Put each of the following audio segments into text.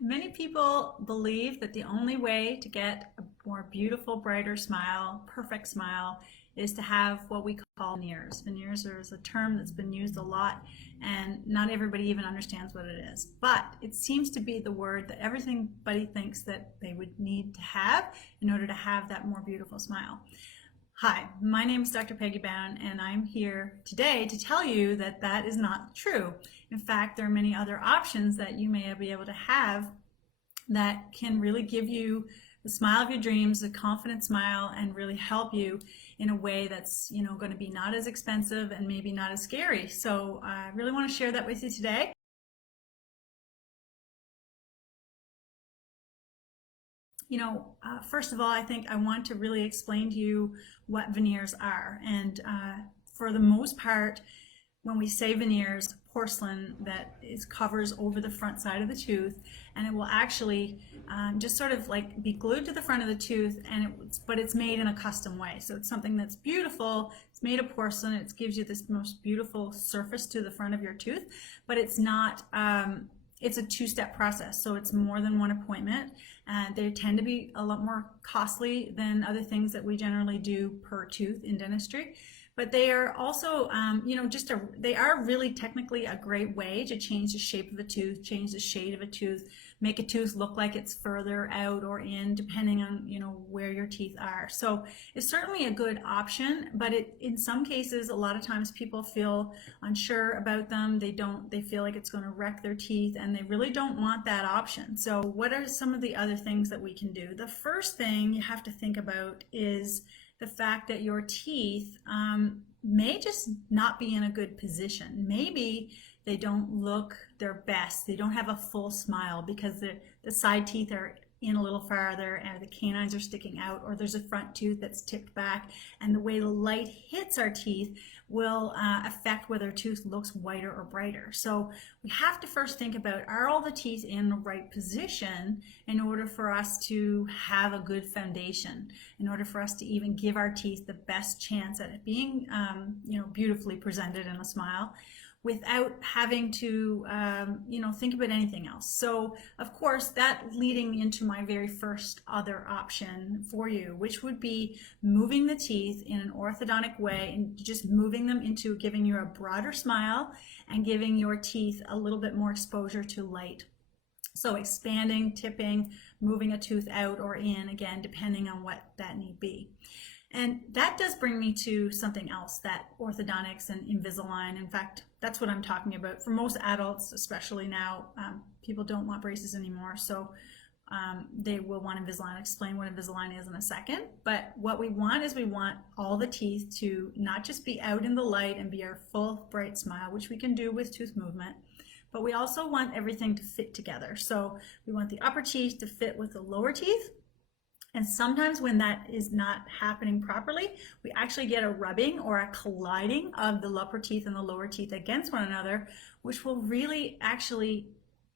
Many people believe that the only way to get a more beautiful, brighter smile, perfect smile, is to have what we call veneers. Veneers is a term that's been used a lot, and not everybody even understands what it is. But it seems to be the word that everybody thinks that they would need to have in order to have that more beautiful smile. Hi, my name is Dr. Peggy Bown, and I'm here today to tell you that that is not true. In fact, there are many other options that you may be able to have that can really give you the smile of your dreams, a confident smile, and really help you in a way that's going to be not as expensive and maybe not as scary. So I really want to share that with you today. First of all, I think I want to really explain to you what veneers are. And for the most part, when we say veneers, porcelain that covers over the front side of the tooth, and it will actually just sort of like be glued to the front of the tooth, but it's made in a custom way. So it's something that's beautiful. It's made of porcelain. It gives you this most beautiful surface to the front of your tooth, but it's not. It's a two-step process, so it's more than one appointment. They tend to be a lot more costly than other things that we generally do per tooth in dentistry. But they are also, they are really technically a great way to change the shape of a tooth, change the shade of a tooth, make a tooth look like it's further out or in, depending on, where your teeth are. So it's certainly a good option, but in some cases, a lot of times people feel unsure about them. They feel like it's going to wreck their teeth, and they really don't want that option. So what are some of the other things that we can do? The first thing you have to think about is the fact that your teeth may just not be in a good position. Maybe they don't look their best. They don't have a full smile because the side teeth are in a little farther, and the canines are sticking out, or there's a front tooth that's tipped back, and the way the light hits our teeth will affect whether a tooth looks whiter or brighter. So we have to first think about, are all the teeth in the right position in order for us to have a good foundation, in order for us to even give our teeth the best chance at it being beautifully presented in a smile, without having to, think about anything else. So, of course, that leading into my very first other option for you, which would be moving the teeth in an orthodontic way and just moving them into giving you a broader smile and giving your teeth a little bit more exposure to light. So expanding, tipping, moving a tooth out or in, again, depending on what that need be. And that does bring me to something else, that orthodontics and Invisalign. In fact, that's what I'm talking about. For most adults, especially now, people don't want braces anymore, so they will want Invisalign. I'll explain what Invisalign is in a second. But what we want is we want all the teeth to not just be out in the light and be our full bright smile, which we can do with tooth movement, but we also want everything to fit together. So we want the upper teeth to fit with the lower teeth. And sometimes when that is not happening properly, we actually get a rubbing or a colliding of the upper teeth and the lower teeth against one another, which will really actually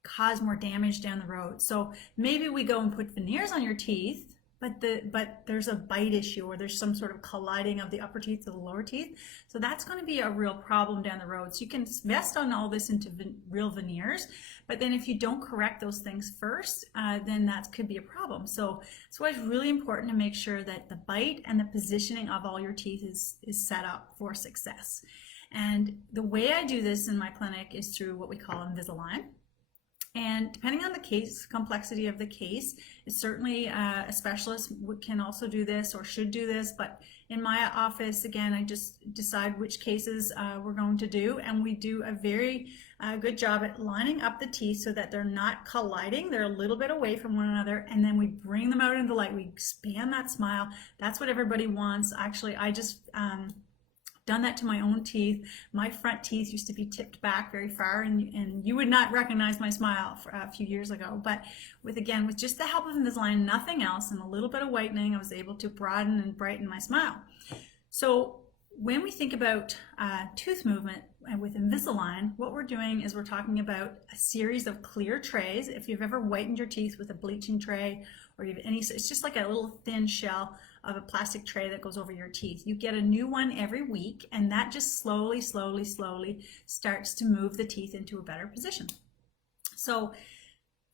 cause more damage down the road. So maybe we go and put veneers on your teeth, but there's a bite issue, or there's some sort of colliding of the upper teeth to the lower teeth. So that's going to be a real problem down the road. So you can invest on all this into real veneers, but then if you don't correct those things first, then that could be a problem. So it's always really important to make sure that the bite and the positioning of all your teeth is set up for success. And the way I do this in my clinic is through what we call Invisalign. And depending on the case, complexity of the case, it's certainly a specialist can also do this or should do this. But in my office, again, I just decide which cases we're going to do. And we do a very good job at lining up the teeth so that they're not colliding. They're a little bit away from one another. And then we bring them out into the light. We expand that smile. That's what everybody wants. Actually, I just done that to my own teeth. My front teeth used to be tipped back very far, and you would not recognize my smile a few years ago. But with just the help of Invisalign, nothing else, and a little bit of whitening, I was able to broaden and brighten my smile. So when we think about tooth movement with Invisalign, what we're doing is we're talking about a series of clear trays. If you've ever whitened your teeth with a bleaching tray, or you have it's just like a little thin shell of a plastic tray that goes over your teeth. You get a new one every week, and that just slowly starts to move the teeth into a better position. So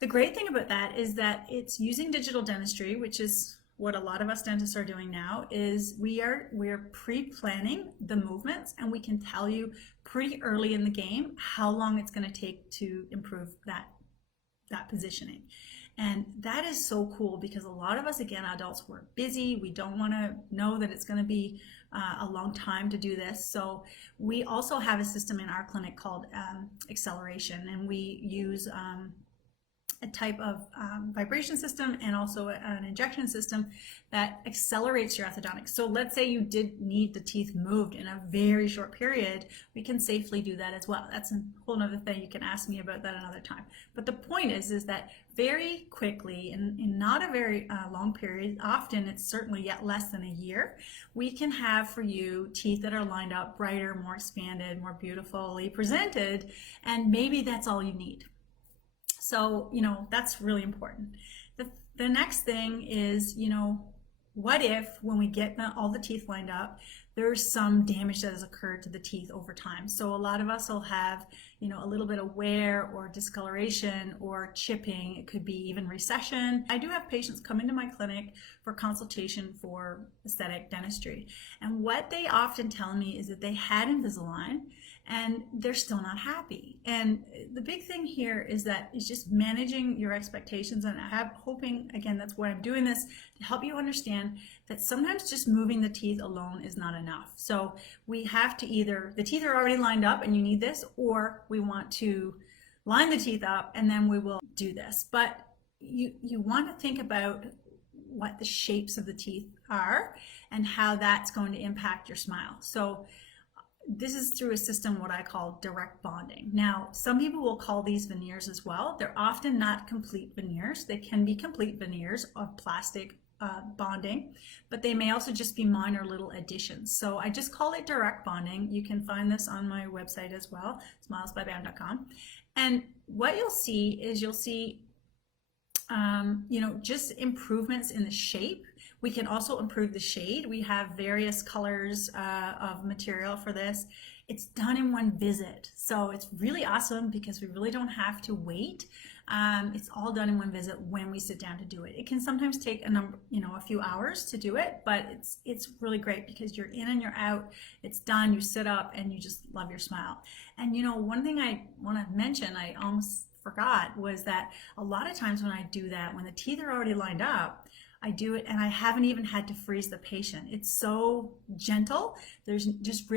The great thing about that is that it's using digital dentistry, which is what a lot of us dentists are doing now. Is we're pre-planning the movements, and we can tell you pretty early in the game how long it's going to take to improve that positioning. And that is so cool, because a lot of us, again, adults, we're busy. We don't want to know that it's going to be a long time to do this. So we also have a system in our clinic called acceleration, and we use a type of vibration system and also an injection system that accelerates your orthodontics. So let's say you did need the teeth moved in a very short period, we can safely do that as well. That's a whole other thing. You can ask me about that another time. But the point is that very quickly, in not a very long period, often it's certainly yet less than a year, we can have for you teeth that are lined up brighter, more expanded, more beautifully presented, and maybe that's all you need. So, that's really important. The next thing is, what if when we get all the teeth lined up, there's some damage that has occurred to the teeth over time. So a lot of us will have, a little bit of wear or discoloration or chipping. It could be even recession. I do have patients come into my clinic for consultation for aesthetic dentistry. And what they often tell me is that they had Invisalign and they're still not happy. And the big thing here is that it's just managing your expectations, and hoping, again, that's why I'm doing this, to help you understand that sometimes just moving the teeth alone is not enough. So we have to either, the teeth are already lined up and you need this, or we want to line the teeth up and then we will do this. But you want to think about what the shapes of the teeth are and how that's going to impact your smile. So this is through a system, what I call direct bonding. Now, some people will call these veneers as well. They're often not complete veneers. They can be complete veneers of plastic bonding, but they may also just be minor little additions. So I just call it direct bonding. You can find this on my website as well, smilesbybown.com. And what you'll see is just improvements in the shape. We can also improve the shade. We have various colors of material for this. It's done in one visit. So it's really awesome because we really don't have to wait. It's all done in one visit when we sit down to do it. It can sometimes take a few hours to do it, but it's really great because you're in and you're out. It's done, you sit up and you just love your smile. And one thing I want to mention, I almost forgot, was that a lot of times when I do that, when the teeth are already lined up, I do it and I haven't even had to freeze the patient. It's so gentle. There's just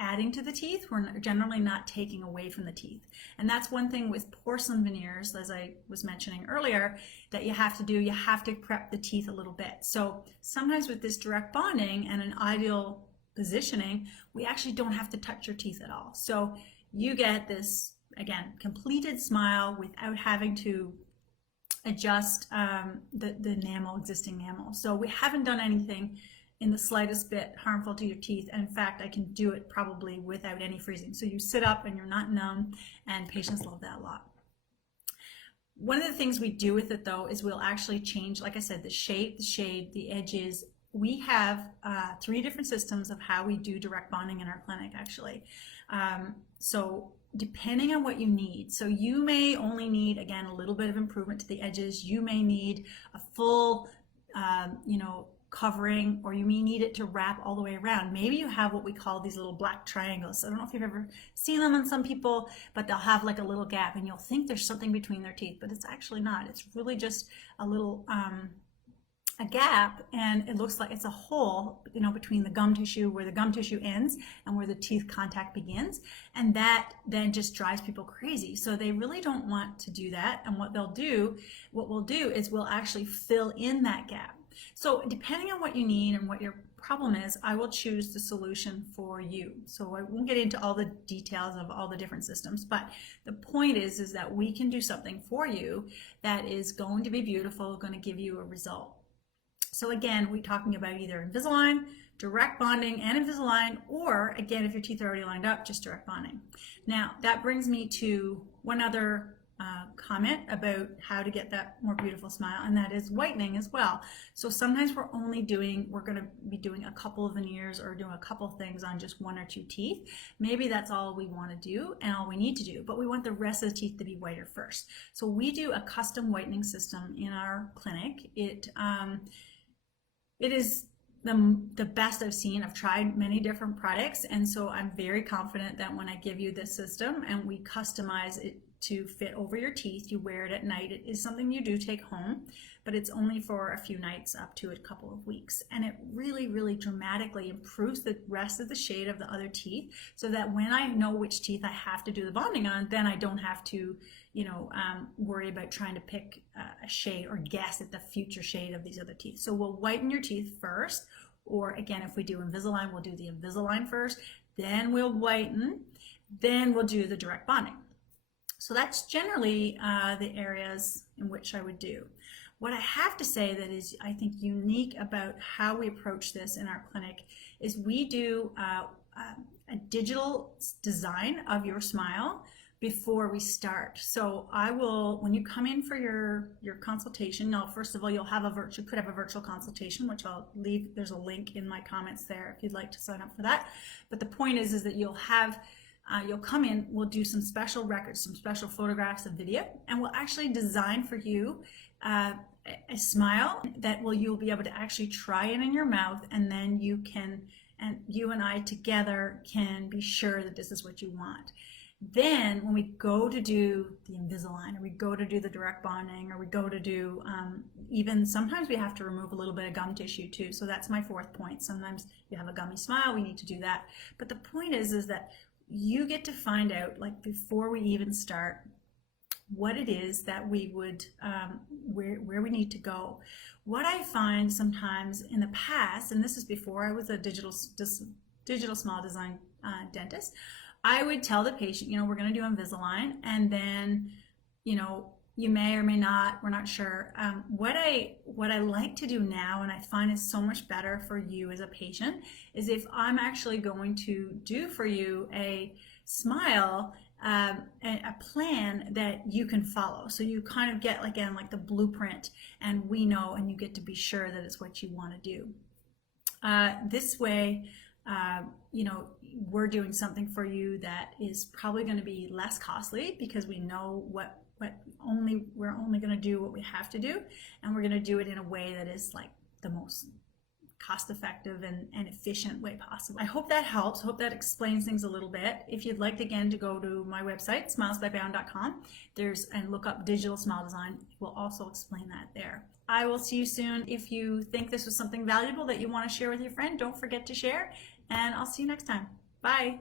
adding to the teeth. We're generally not taking away from the teeth. And that's one thing with porcelain veneers, as I was mentioning earlier, that you have to do. You have to prep the teeth a little bit. So sometimes with this direct bonding and an ideal positioning, we actually don't have to touch your teeth at all. So you get this, again, completed smile without having to adjust the existing enamel. So we haven't done anything in the slightest bit harmful to your teeth. In fact, I can do it probably without any freezing. So you sit up and you're not numb, and patients love that a lot. One of the things we do with it, though, is we'll actually change, like I said, the shape, the shade, the edges. We have 3 different systems of how we do direct bonding in our clinic, actually. So depending on what you need. So you may only need, again, a little bit of improvement to the edges. You may need a full, covering, or you may need it to wrap all the way around. Maybe you have what we call these little black triangles. I don't know if you've ever seen them on some people, but they'll have like a little gap and you'll think there's something between their teeth, but it's actually not. It's really just a little, a gap, and it looks like it's a hole, between the gum tissue, where the gum tissue ends and where the teeth contact begins, and that then just drives people crazy. So they really don't want to do that. And what we'll do is we'll actually fill in that gap. So depending on what you need and what your problem is, I will choose the solution for you. So I won't get into all the details of all the different systems, but the point is that we can do something for you that is going to be beautiful, going to give you a result. So again, we're talking about either Invisalign, direct bonding and Invisalign, or again, if your teeth are already lined up, just direct bonding. Now, that brings me to one other comment about how to get that more beautiful smile, and that is whitening as well. So sometimes we're going to be doing a couple of veneers or doing a couple of things on just one or two teeth. Maybe that's all we want to do and all we need to do, but we want the rest of the teeth to be whiter first. So we do a custom whitening system in our clinic. It is the best I've seen. I've tried many different products, and so I'm very confident that when I give you this system and we customize it to fit over your teeth, you wear it at night. It is something you do take home, but it's only for a few nights up to a couple of weeks. And it really, really dramatically improves the rest of the shade of the other teeth, so that when I know which teeth I have to do the bonding on, then I don't have to, worry about trying to pick a shade or guess at the future shade of these other teeth. So we'll whiten your teeth first, or again, if we do Invisalign, we'll do the Invisalign first, then we'll whiten, then we'll do the direct bonding. So that's generally the areas in which I would do. What I have to say that is, I think, unique about how we approach this in our clinic is we do a digital design of your smile before we start. So when you come in for your consultation, now first of all, you could have a virtual consultation, which I'll leave, there's a link in my comments there if you'd like to sign up for that. But the point is that you'll come in, we'll do some special records, some special photographs and video, and we'll actually design for you a smile that you'll be able to actually try it in your mouth, and then you and I together can be sure that this is what you want. Then when we go to do the Invisalign, or we go to do the direct bonding, or we go to do even sometimes we have to remove a little bit of gum tissue too. So that's my fourth point. Sometimes you have a gummy smile, we need to do that. But the point is that you get to find out, like before we even start, what it is that we would, where we need to go. What I find sometimes in the past, and this is before I was a digital smile design dentist, I would tell the patient, we're going to do Invisalign, and then, you may or may not, we're not sure. What I like to do now, and I find is so much better for you as a patient, is if I'm actually going to do for you a smile, a plan that you can follow. So you kind of get, again, like the blueprint, and we know, and you get to be sure that it's what you want to do. This way, we're doing something for you that is probably going to be less costly, because we know we're only going to do what we have to do, and we're going to do it in a way that is like the most cost-effective and efficient way possible. I hope that helps. Hope that explains things a little bit. If you'd like, again, to go to my website, smilesbybown.com, and look up digital smile design, we'll also explain that there. I will see you soon. If you think this was something valuable that you want to share with your friend, don't forget to share, and I'll see you next time. Bye.